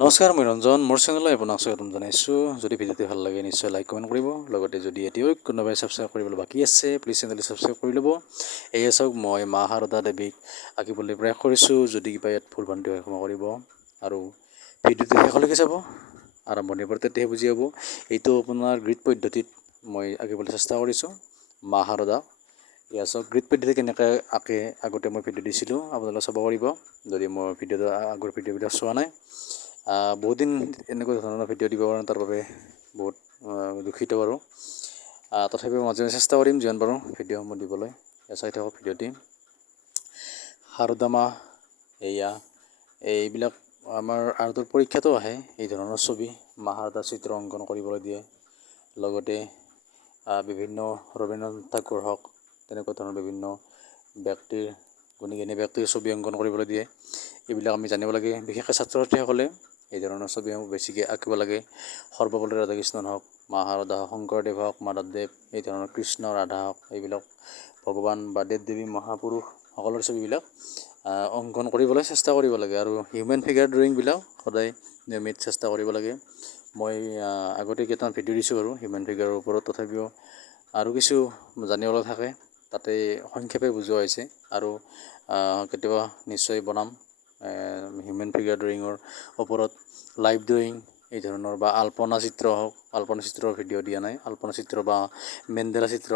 নমস্কাৰ মই ৰঞ্জন। মোৰ চেনেললৈ আপোনাক স্বাগতম জনাইছোঁ। যদি ভিডিঅ'টো ভাল লাগে নিশ্চয় লাইক কমেণ্ট কৰিব। লগতে যদি এতিয়াও কোনোবাই ছাবস্ক্ৰাইব কৰিবলৈ বাকী আছে প্লিজ চেনেলটো ছাবস্ক্ৰাইব কৰি ল'ব। এয়া চাওক মই মা শাৰদা দেৱীক আঁকিবলৈ প্ৰয়াস কৰিছোঁ। যদি কিবা ইয়াত ভুল ভ্ৰান্তি হয় ক্ষমা কৰিব। আৰু ভিডিঅ'টো শেষলৈকে চাব। আৰম্ভণিৰ পৰা তেতিয়াহে বুজি পাব এইটো আপোনাৰ গ্ৰীড পদ্ধতিত মই আঁকিবলৈ চেষ্টা কৰিছোঁ। মা শাৰদা এয়া চাওক গ্ৰীড পদ্ধতি কেনেকৈ আঁকে, আগতে মই ভিডিঅ' দিছিলোঁ, আপোনালোকে চাব পাৰিব। যদি মই ভিডিঅ'টো আগৰ ভিডিঅ'বিলাক চোৱা নাই। বহুত দিন এনেকুৱা ধৰণৰ ভিডিঅ' দিব পৰা তাৰ বাবে বহুত দুখিত বাৰু। তথাপিও মাজে মাজে চেষ্টা কৰিম, যিমান পাৰোঁ ভিডিঅ'সমূহ দিবলৈ। চাই থাকক ভিডিঅ'টি শাৰদামা, এয়া, এইবিলাক আমাৰ আৰ্টৰ পৰীক্ষাতো আহে, এই ধৰণৰ ছবি। মা শাৰদা চিত্ৰ অংকন কৰিবলৈ দিয়ে। লগতে বিভিন্ন ৰবীন্দ্ৰনাথ ঠাকুৰ হওক তেনেকুৱা ধৰণৰ বিভিন্ন ব্যক্তিৰ গুণীজ্ঞানী ব্যক্তিৰ ছবি অংকন কৰিবলৈ দিয়ে। এইবিলাক আমি জানিব লাগে। বিশেষকৈ ছাত্ৰ ছাত্ৰীসকলে এই ধৰণৰ ছবিসমূহ বেছিকৈ আঁকিব লাগে। সৰ্বপল্লী ৰাধাকৃষ্ণন হওক মা শাৰদা হওক শংকৰদেৱ হওক মাধৱদেৱ এই ধৰণৰ কৃষ্ণ ৰাধা হওক এইবিলাক ভগৱান বা দেৱ দেৱী মহাপুৰুষ সকলৰ ছবিবিলাক অংকন কৰিবলৈ চেষ্টা কৰিব লাগে। আৰু হিউমেন ফিগাৰ ড্ৰয়িংবিলাক সদায় নিয়মিত চেষ্টা কৰিব লাগে। মই আগতে কেইটামান ভিডিঅ' দিছোঁ বাৰু হিউমেন ফিগাৰৰ ওপৰত। তথাপিও আৰু কিছু জানিবলৈ থাকে। তাতে সংক্ষেপে বুজোৱা হৈছে আৰু কেতিয়াবা নিশ্চয় বনাম হিউমেন ফিগাৰ ড্ৰয়িঙৰ ওপৰত লাইভ ড্ৰয়িং এই ধৰণৰ বা আল্পনা চিত্ৰ হওক আল্পনা চিত্ৰৰ ভিডিঅ' দিয়া নাই আল্পনা চিত্ৰ বা মেণ্ডেলা চিত্ৰ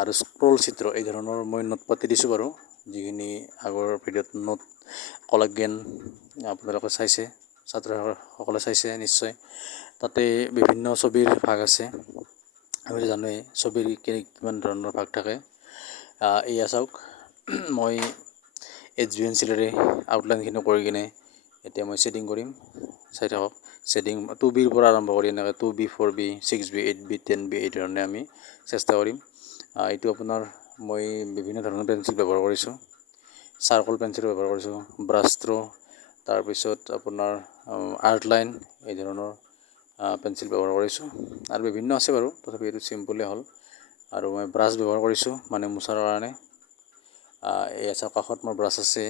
আৰু স্ক্ৰল চিত্ৰ এই ধৰণৰ মই নোট পাতি দিছোঁ বাৰু যিখিনি আগৰ ভিডিঅ'ত নোট কলাজ্ঞান আপোনালোকে চাইছে ছাত্ৰসকলে চাইছে নিশ্চয়। তাতে বিভিন্ন ছবিৰ ভাগ আছে। আমিতো জানোৱেই ছবিৰ কি- কিমান ধৰণৰ ভাগ থাকে। এয়া চাওক মই এইচ চিলেৰে আউটলাইনখিনি কৰি কিনে এতিয়া মই ছেটিং কৰিম। চাই থাকক ছেটিং টু বিৰ পৰা আৰম্ভ কৰি এনেকৈ two B four B six B eight B ten B এই ধৰণে আমি চেষ্টা কৰিম। এইটো আপোনাৰ মই বিভিন্ন ধৰণৰ পেঞ্চিল ব্যৱহাৰ কৰিছোঁ। চাৰ্কল পেঞ্চিল ব্যৱহাৰ কৰিছোঁ ব্ৰাছ থ্ৰ' তাৰপিছত আপোনাৰ আৰ্ট লাইন এই ধৰণৰ পেঞ্চিল ব্যৱহাৰ কৰিছোঁ আৰু বিভিন্ন আছে বাৰু। তথাপি এইটো চিম্পুলেই হ'ল আৰু মই ব্ৰাছ ব্যৱহাৰ কৰিছোঁ মানে মোচাৰ কাৰণে। এই আছে কাষত মোৰ ব্ৰাছ আছে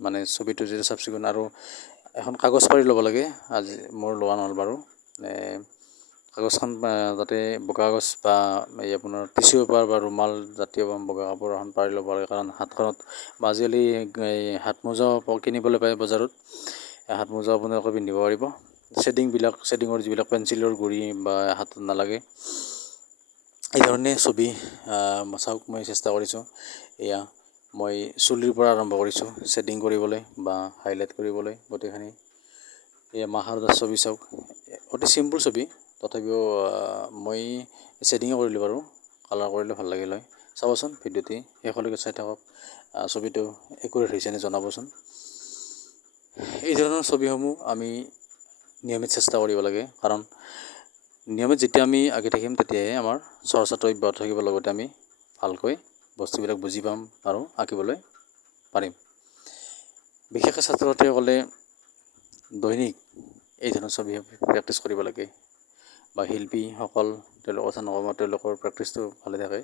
মানে ছবিটো যিটো চাফ চিকুণ আৰু এখন কাগজ পাৰি ল'ব লাগে আজি মোৰ লোৱা নহ'ল বাৰু। কাগজখন যাতে বগা কাগজ বা এই আপোনাৰ টিচু পেপাৰ বা ৰুমাল জাতীয় বা বগা কাপোৰ এখন পাৰি ল'ব লাগে কাৰণ হাতখনত বা আজিকালি এই হাত মোজাও প- কিনিবলৈ পায় বজাৰত এই হাত মোজা আপোনালোকে পিন্ধিব পাৰিব। শ্বেডিংবিলাক শ্বেডিঙৰ যিবিলাক পেঞ্চিলৰ গুড়ি বা হাতত নালাগে এই ধৰণে ছবি চাওক মই চেষ্টা কৰিছোঁ। এয়া মই চুলিৰ পৰা আৰম্ভ কৰিছোঁ শ্বেডিং কৰিবলৈ বা হাইলাইট কৰিবলৈ গোটেইখিনি। এয়া মা শাৰদাৰ ছবি চাওক অতি চিম্পুল ছবি তথাপিও মই শ্বেডিঙে কৰিলোঁ বাৰু কালাৰ কৰিলে ভাল লাগিল হয়। চাবচোন ভিডিঅ'টি শেষলৈকে চাই থাকক ছবিটো একুৰেট হৈছেনে জনাবচোন। এই ধৰণৰ ছবিসমূহ আমি নিয়মিত চেষ্টা কৰিব লাগে। কাৰণ নিয়মিত যেতিয়া আমি আঁকি থাকিম তেতিয়াহে আমাৰ চৰ্চাটো অব্যাহত থাকিব। লগতে আমি ভালকৈ বস্তুবিলাক বুজি পাম আৰু আঁকিবলৈ পাৰিম। বিশেষকৈ ছাত্ৰ ছাত্ৰীসকলে দৈনিক এই ধৰণৰ ছবি প্ৰেক্টিছ কৰিব লাগে বা শিল্পীসকল তেওঁলোকৰ কথা নকওঁ তেওঁলোকৰ প্ৰেক্টিছটো ভালে থাকে।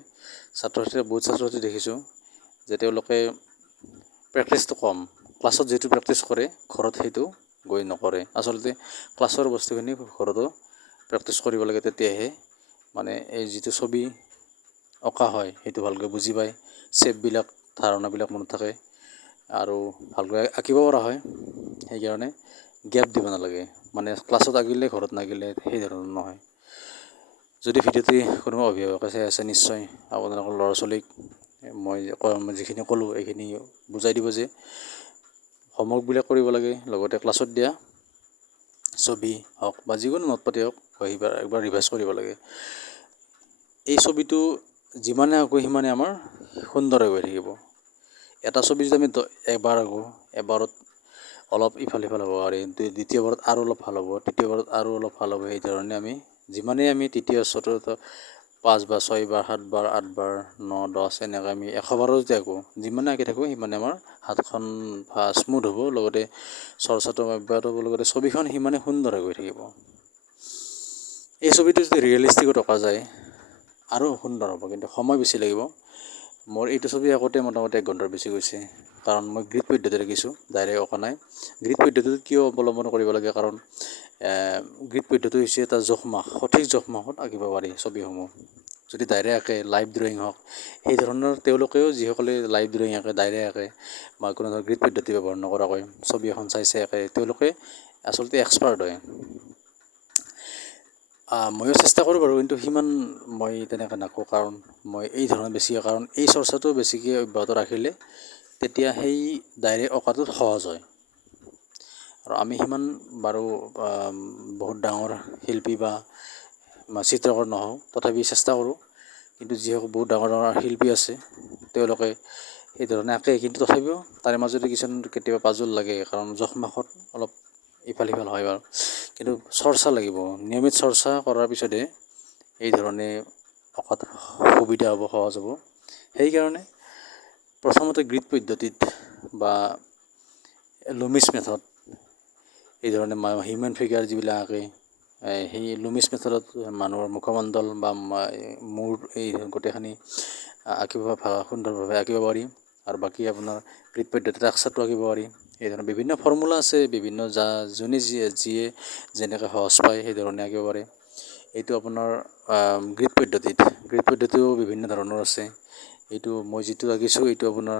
ছাত্ৰ ছাত্ৰী বহুত ছাত্ৰ ছাত্ৰী দেখিছোঁ যে তেওঁলোকে প্ৰেক্টিছটো কম। ক্লাছত যিটো প্ৰেক্টিছ কৰে ঘৰত সেইটো গৈ নকৰে। আচলতে ক্লাছৰ বস্তুখিনি ঘৰতো প্ৰেক্টিছ কৰিব লাগে তেতিয়াহে মানে এই যিটো ছবি অঁকা হয় সেইটো ভালকৈ বুজি পায় শ্বেপবিলাক ধাৰণাবিলাক মনত থাকে আৰু ভালকৈ আঁকিব পৰা হয়। সেইকাৰণে গেপ দিব নালাগে। মানে ক্লাছত আঁকিলে ঘৰত নাকিলে সেই ধৰণৰ নহয়। যদি ভিডিঅ'টি কোনোবা অভিভাৱকে চাই আছে নিশ্চয় আপোনালোকৰ ল'ৰা ছোৱালীক মই যিখিনি ক'লোঁ এইখিনি বুজাই দিব যে হোমৱৰ্কবিলাক কৰিব লাগে লগতে ক্লাছত দিয়া ছবি হওক বা যিকোনো নোট পাতি হওক সেইবাৰ একবাৰ ৰিভাইজ কৰিব লাগে। এই ছবিটো যিমানে আঁকো সিমানে আমাৰ সুন্দৰ হৈ থাকিব। এটা ছবি যদি আমি এবাৰ আঁকো এবাৰত অলপ ইফাল সিফাল হ'ব পাৰে দ্বি- দ্বিতীয়বাৰত আৰু অলপ ভাল হ'ব তৃতীয়বাৰত আৰু অলপ ভাল হ'ব সেই ধৰণে আমি যিমানেই আমি তৃতীয় চতুৰ্থ পাঁচবাৰ ছয়বাৰ সাতবাৰ আঠবাৰ ন দহ এনেকৈ আমি এশবাৰো যদি আঁকো যিমানে আঁকি থাকোঁ সিমানে আমাৰ হাতখন স্মুথ হ'ব। লগতে চৰ্চাটো অব্যাহত হ'ব লগতে ছবিখন সিমানে সুন্দৰ হৈ থাকিব। এই ছবিটো যদি ৰিয়েলিষ্টিকত অঁকা যায় আৰু সুন্দৰ হ'ব কিন্তু সময় বেছি লাগিব। মোৰ এইটো ছবি আঁকোতে মোটামুটি এক ঘণ্টাৰ বেছি গৈছে। কাৰণ মই গ্ৰীড পদ্ধতিৰে আঁকিছোঁ ডাইৰেক্ট অঁকা নাই। গ্ৰীড পদ্ধতিটো কিয় অৱলম্বন কৰিব লাগে? কাৰণ গ্ৰীড পদ্ধতি হৈছে এটা জোখ মাখ সঠিক জোখ মাখত আঁকিব পাৰি ছবিসমূহ। যদি ডাইৰেক্ট আঁকে লাইভ ড্ৰয়িং হওক সেই ধৰণৰ তেওঁলোকেও যিসকলে লাইভ ড্ৰয়িং আঁকে ডাইৰেক্ট আঁকে বা কোনো ধৰণৰ গ্ৰীড পদ্ধতি ব্যৱহাৰ নকৰাকৈ ছবি এখন চাই চাই আঁকে তেওঁলোকে আচলতে এক্সপাৰ্ট হয়। ময়ো চেষ্টা কৰোঁ বাৰু কিন্তু সিমান মই তেনেকৈ নাকোঁ কাৰণ মই এই ধৰণৰ বেছিকৈ কাৰণ এই চৰ্চাটো বেছিকৈ অব্যাহত ৰাখিলে তেতিয়া সেই ডাইৰেক্ট অঁকাটোত সহজ হয়। আৰু আমি সিমান বাৰু বহুত ডাঙৰ শিল্পী বা চিত্ৰকৰ নহওঁ তথাপি চেষ্টা কৰোঁ। কিন্তু যিসকল বহুত ডাঙৰ ডাঙৰ শিল্পী আছে তেওঁলোকে এই ধৰণে আঁকে। কিন্তু তথাপিও তাৰে মাজতে কিছুমান কেতিয়াবা পাজল লাগে কাৰণ জোখ মাখত অলপ ইফাল সিফাল হয় বাৰু। কিন্তু চৰ্চা লাগিব। নিয়মিত চৰ্চা কৰাৰ পিছতহে এই ধৰণে অঁকাত সুবিধা হ'ব সহজ হ'ব। সেইকাৰণে প্ৰথমতে গ্ৰীড পদ্ধতিত বা লুমিছ মেথড এই ধৰণে হিউমেন ফিগাৰ যিবিলাক আঁকে সেই লুমিছ মেথডত মানুহৰ মুখমণ্ডল বা মূৰ এই গোটেইখিনি আঁকিব সুন্দৰভাৱে আঁকিব পাৰি আৰু বাকী আপোনাৰ গ্ৰীড পদ্ধতিত আক্সাৰটো আঁকিব পাৰি। এই ধৰণৰ বিভিন্ন ফৰ্মুলা আছে বিভিন্ন যা যোনে যিয়ে যিয়ে যেনেকৈ সহজ পায় সেই ধৰণে আঁকিব পাৰে। এইটো আপোনাৰ গ্ৰীড পদ্ধতিত। গ্ৰীড পদ্ধতিও বিভিন্ন ধৰণৰ আছে। এইটো মই যিটো আঁকিছোঁ এইটো আপোনাৰ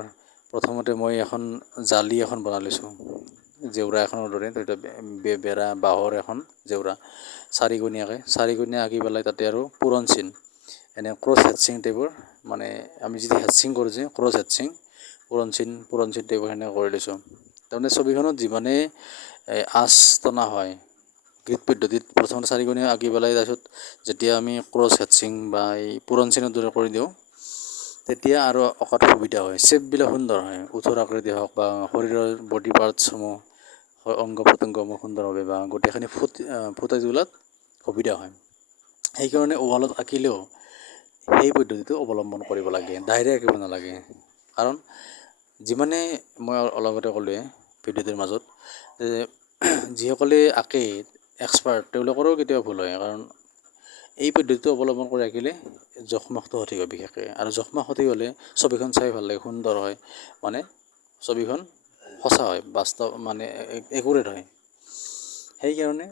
প্ৰথমতে মই এখন জালি এখন বনাই লৈছোঁ। জেউৰা এখনৰ দৰে এইটো বেৰা, বাঁহৰ এখন জেউৰা, চাৰিকণীয়াকৈ। চাৰিকণীয়া আঁকি পেলাই তাতে আৰু পূৰণ চিন, এনে ক্ৰছ হেডচিং টাইপৰ মানে আমি যিটো হেডচিং কৰোঁ যে ক্ৰছ হেডচিং পূৰণ চিন পূৰণ চিন টাইপৰ সেনেকৈ কৰি লৈছোঁ। তাৰমানে ছবিখনত যিমানেই আঁচ টনা হয় গ্ৰীড পদ্ধতিত প্ৰথমতে চাৰিকণীয়া আঁকি পেলাই তাৰপিছত যেতিয়া আমি ক্ৰছ হেডচিং বা এই পূৰণ চিনৰ দৰে কৰি দিওঁ তেতিয়া আৰু অঁকাত সুবিধা হয়। শ্বেপবিলাক সুন্দৰ হয়। ওঠৰ আকৃতি হওক বা শৰীৰৰ বডি পাৰ্টছসমূহ অংগ প্ৰত্যংগসমূহ সুন্দৰভাৱে বা গোটেইখিনি ফুট ফুটাই তোলাত সুবিধা হয়। সেইকাৰণে ৱালত আঁকিলেও সেই পদ্ধতিটো অৱলম্বন কৰিব লাগে ডাইৰেক্ট আঁকিব নালাগে। কাৰণ যিমানে মই অলপতে ক'লোৱে ভিডিঅ'টোৰ মাজত যে যিসকলে আঁকে এক্সপাৰ্ট তেওঁলোকৰো কেতিয়াবা ভুল হয়। কাৰণ এই পদ্ধতিটো অৱলম্বন কৰি আঁকিলে জোখমাখটো সঠিক হয় বিশেষকৈ। আৰু জোখমাখ সঠিক হ'লে ছবিখন চাই ভাল লাগে সুন্দৰ হয়। মানে ছবিখন সঁচা হয় বাস্তৱ মানে একুৰেট হয়। সেইকাৰণে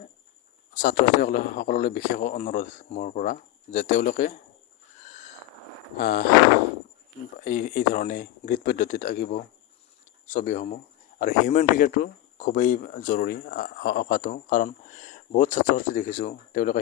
ছাত্ৰ ছাত্ৰীসকলে সকলোলৈ বিশেষ অনুৰোধ মোৰ পৰা যে তেওঁলোকে এই এই ধৰণে গ্ৰীড পদ্ধতিত আঁকিব ছবিসমূহ। আৰু হিউমেন ফিগাৰটো খুবেই জৰুৰী অঁকাটো। কাৰণ বহুত ছাত্ৰ ছাত্ৰী দেখিছোঁ তেওঁলোকে